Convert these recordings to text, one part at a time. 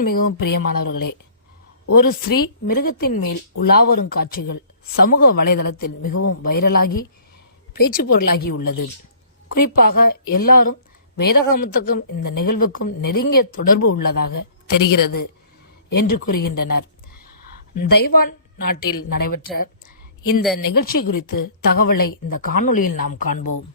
கிறிஸ்துவில் மிகவும் பிரியமானவர்களே, ஒரு ஸ்ரீ மிருகத்தின் மேல் உலாவரும் காட்சிகள் சமூக வலைதளத்தில் மிகவும் வைரலாகி பேச்சு பொருளாகி உள்ளது. குறிப்பாக எல்லாரும் வேதாகமத்துக்கும் இந்த நிகழ்வுக்கும் நெருங்கிய தொடர்பு உள்ளதாக தெரிகிறது என்று கூறுகின்றனர். தைவான் நாட்டில் நடைபெற்ற இந்த நிகழ்ச்சி குறித்து தகவலை இந்த காணொளியில் நாம் காண்போம்.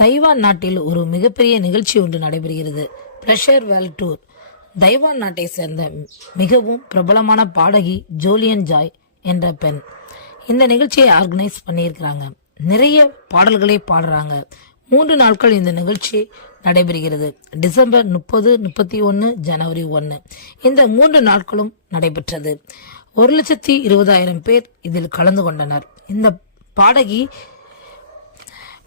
தைவான் நாட்டில் ஒரு மிகப்பெரிய நிகழ்ச்சி ஒன்று நடைபெறுகிறது. Pleasure world tour. தைவான் நாட்டை சேர்ந்த மிகவும் பிரபலமான பாடகி ஜோலியன் ஜாய் என்ற பெண் இந்த நிகழ்ச்சியை ஆர்கனைஸ் பண்ணியிருக்கிறாங்க. நிறைய பாடல்களை பாடுறாங்க. 3 நாட்கள் இந்த நிகழ்ச்சி நடைபெறுகிறது. டிசம்பர் 30, 31, ஜனவரி 1 இந்த 3 நாட்களும் நடைபெற்றது. 1,20,000 பேர் இதில் கலந்து கொண்டனர். இந்த பாடகி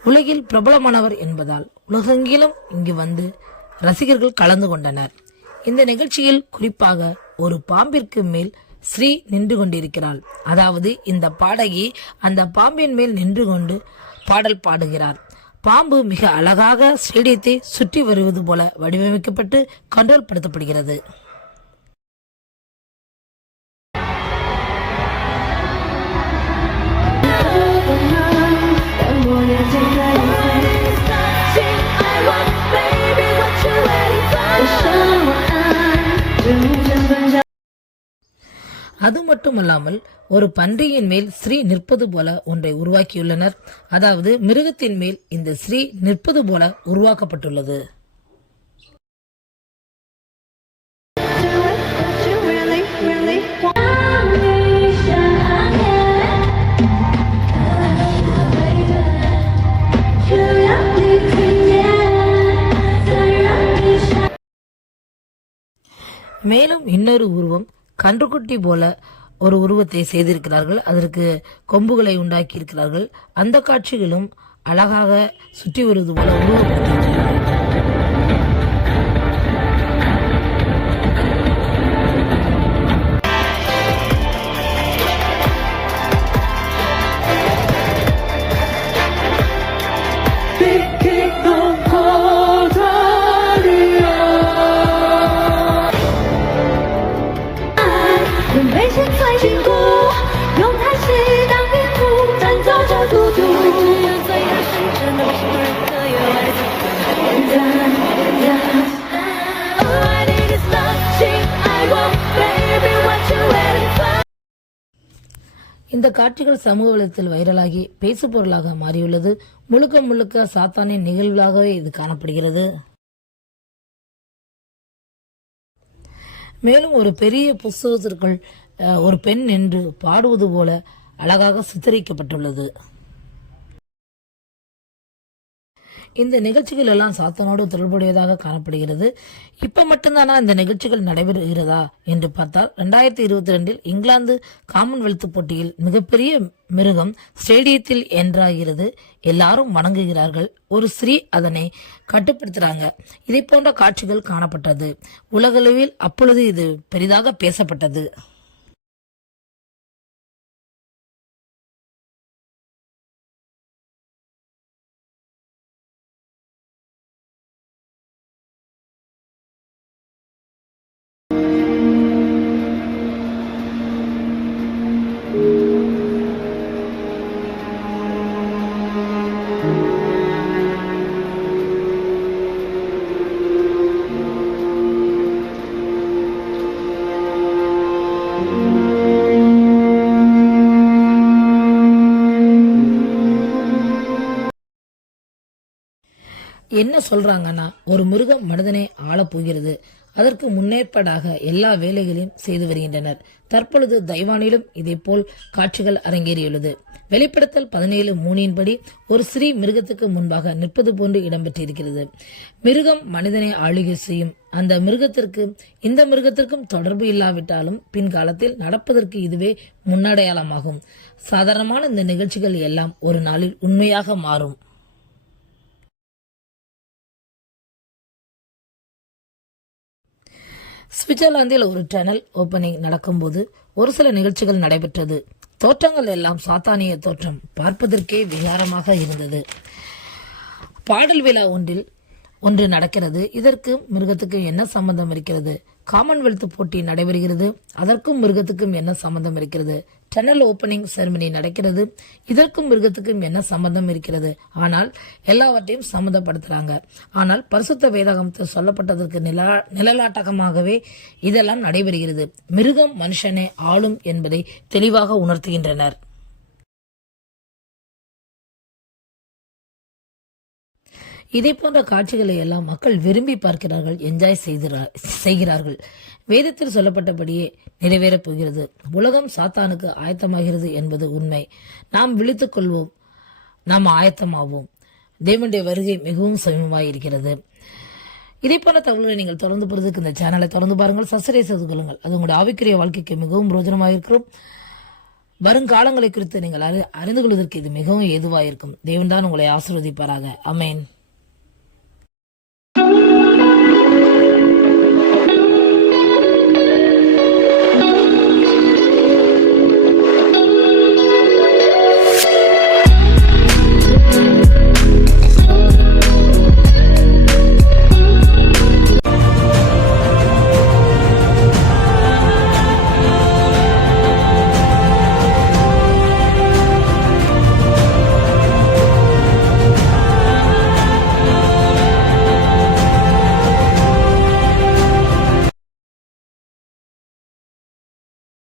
உலகில் பிரபலமானவர் என்பதால் உலகெங்கிலும் இங்கு வந்து ரசிகர்கள் கலந்து கொண்டனர். இந்த நிகழ்ச்சியில் குறிப்பாக ஒரு பாம்பிற்கு மேல் ஸ்ரீ நின்று கொண்டிருக்கிறாள். அதாவது இந்த பாடகி அந்த பாம்பின் மேல் நின்று கொண்டு பாடல் பாடுகிறார். பாம்பு மிக அழகாக ஸ்டேடியத்தை சுற்றி வருவது போல வடிவமைக்கப்பட்டு கண்ட்ரோல் படுத்தப்படுகிறது. அது மட்டுமல்லாமல் ஒரு பன்றியின் மேல் ஸ்ரீ நிற்பது போல ஒன்றை உருவாக்கியுள்ளனர். அதாவது மிருகத்தின் மேல் இந்த ஸ்ரீ நிற்பது போல உருவாக்கப்பட்டுள்ளது. மேலும் இன்னொரு உருவம் கன்றுக்குட்டி போல ஒரு உருவத்தை செய்திருக்கிறார்கள். அதற்கு கொம்புகளை உண்டாக்கி இருக்கிறார்கள். அந்த காட்சிகளும் அழகாக சுற்றி வருவது போல உருவப்படுத்தியிருக்கிறார்கள். இந்த காட்சிகள் சமூக வலைத்தில் வைரலாகி பேசு பொருளாக மாறியுள்ளது. முழுக்க முழுக்க சாத்தானின் நிகழ்வாகவே இது காணப்படுகிறது. மேலும் ஒரு பெரிய புஸ்தகத்திற்குள் ஒரு பெண் நின்று பாடுவது போல அழகாக சித்தரிக்கப்பட்டுள்ளது. இந்த நிகழ்ச்சிகள் எல்லாம் சாத்தானோடு தொடர்புடையதாக காணப்படுகிறது. இப்ப மட்டும்தானா இந்த நிகழ்ச்சிகள் நடைபெறுகிறதா என்று பார்த்தால் 2022 இங்கிலாந்து காமன்வெல்த் போட்டியில் மிகப்பெரிய மிருகம் ஸ்டேடியத்தில் என்றாகிறது. எல்லாரும் வணங்குகிறார்கள். ஒரு ஸ்ரீ அதனை கட்டுப்படுத்துறாங்க. இதை போன்ற காட்சிகள் காணப்பட்டது. உலகளவில் அப்பொழுது இது பெரிதாக பேசப்பட்டது. என்ன சொல்றாங்கன்னா, ஒரு மிருகம் மனிதனை ஆளப் போகிறது. அதற்கு முன்னேற்பாடாக எல்லா வேலைகளையும் செய்து வருகின்றனர். தற்பொழுது தைவானிலும் இதே போல் காட்சிகள் அரங்கேறியுள்ளது. வெளிப்படுத்தல் 17:3 படி ஒரு ஸ்ரீ மிருகத்துக்கு முன்பாக நிற்பது போன்று இடம்பெற்றிருக்கிறது. மிருகம் மனிதனை ஆளுகை செய்யும். அந்த மிருகத்திற்கு இந்த மிருகத்திற்கும் தொடர்பு இல்லாவிட்டாலும் பின்காலத்தில் நடப்பதற்கு இதுவே முன்னடையாளமாகும். சாதாரணமான இந்த நிகழ்ச்சிகள் எல்லாம் ஒரு நாளில் உண்மையாக மாறும். சுவிட்சர்லாந்தில் ஒரு டனல் ஓபனிங் நடக்கும்போது ஒரு சில நிகழ்ச்சிகள் நடைபெற்றது. தோற்றங்கள் எல்லாம் சாத்தானிய தோற்றம், பார்ப்பதற்கே விகாரமாக இருந்தது. பாடல் விழா ஒன்றில் ஒன்று நடக்கிறது. இதற்கு மிருகத்துக்கு என்ன சம்பந்தம் இருக்கிறது? காமன்வெல்த் போட்டி நடைபெறுகிறது. அதற்கும் மிருகத்துக்கும் என்ன சம்பந்தம் இருக்கிறது? டனல் ஓபனிங் செரமனி நடக்கிறது. இதற்கும் மிருகத்துக்கும் என்ன சம்பந்தம் இருக்கிறது? ஆனால் எல்லாவற்றையும் சம்மந்தப்படுத்துறாங்க. ஆனால் பரிசுத்த வேதாகமத்தில் சொல்லப்பட்டதற்கு நிழலாட்டகமாகவே இதெல்லாம் நடைபெறுகிறது. மிருகம் மனுஷனை ஆளும் என்பதை தெளிவாக உணர்த்துகின்றனர். இதே போன்ற காட்சிகளை எல்லாம் மக்கள் விரும்பி பார்க்கிறார்கள், என்ஜாய் செய்கிறார்கள். வேதத்தில் சொல்லப்பட்டபடியே நிறைவேறப் போகிறது. உலகம் சாத்தானுக்கு ஆயத்தமாகிறது என்பது உண்மை. நாம் விழித்துக் கொள்வோம், நாம் ஆயத்தமாவோம். தேவனுடைய வருகை மிகவும் சமீபமாய் இருக்கிறது. இதே போன்ற தகவல்களை நீங்கள் தொடர்ந்து போறதுக்கு இந்த சேனலை தொடர்ந்து பாருங்கள், சப்ஸ்கிரைப் செய்து கொள்ளுங்கள். அது உங்களுடைய ஆவிக்குரிய வாழ்க்கைக்கு மிகவும் பிரோஜனமாக இருக்கிறோம். வருங்காலங்களை குறித்து நீங்கள் அறிந்து கொள்வதற்கு இது மிகவும் ஏதுவாயிருக்கும். தேவன் தான் உங்களை ஆசீர்வதிப்பாராக. ஆமென்.